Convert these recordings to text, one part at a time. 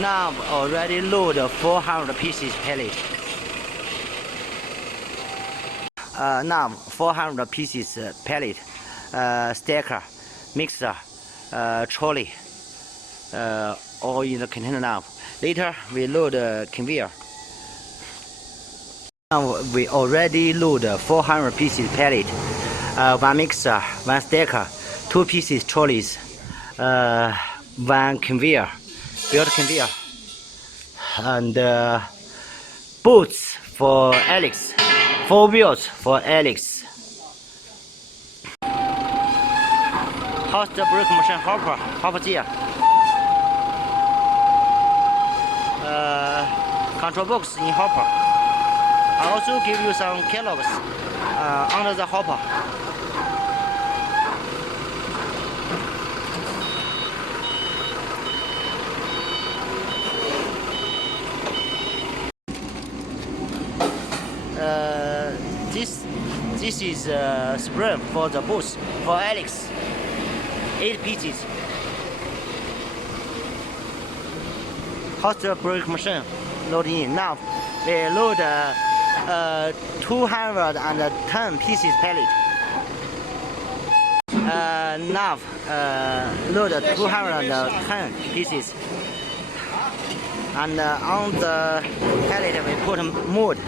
Now already load 400 pieces pallet. Now 400 pieces pallet, stacker, mixer, trolley, all in the container now. Later we load conveyor. Now we already load 400 pieces pallet, one mixer, one stacker, 2 pieces trolleys, one conveyor, built conveyor, and boots for Alex, 4 wheels for Alex. How's the brake machine hopper gear? Control box in hopper. I also give you some catalogs under the hopper. This is spring for the boots for Alex. 8 pieces. How's the brake machine loading in? Now we load 210 pieces pallet. Now load 210 pieces. And on the pallet we put mold.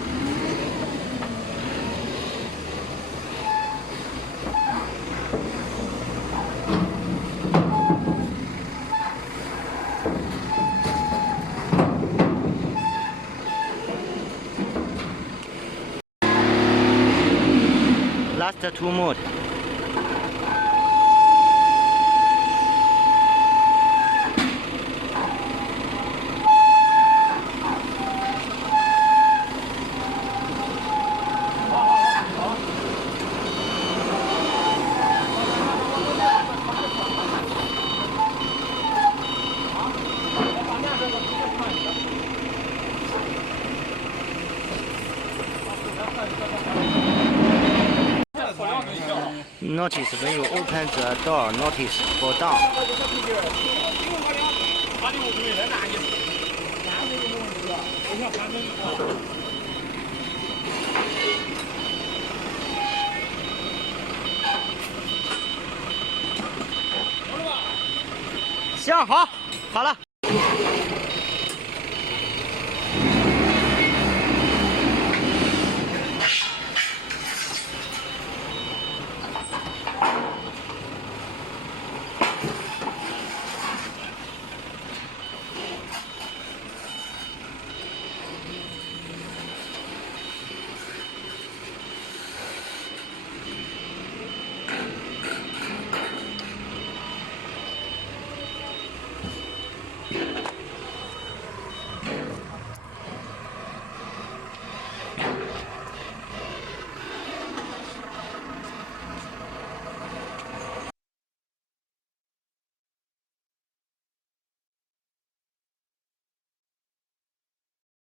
Last 2 mold. Notice when you open the door, notice go down. Xiang好，好了。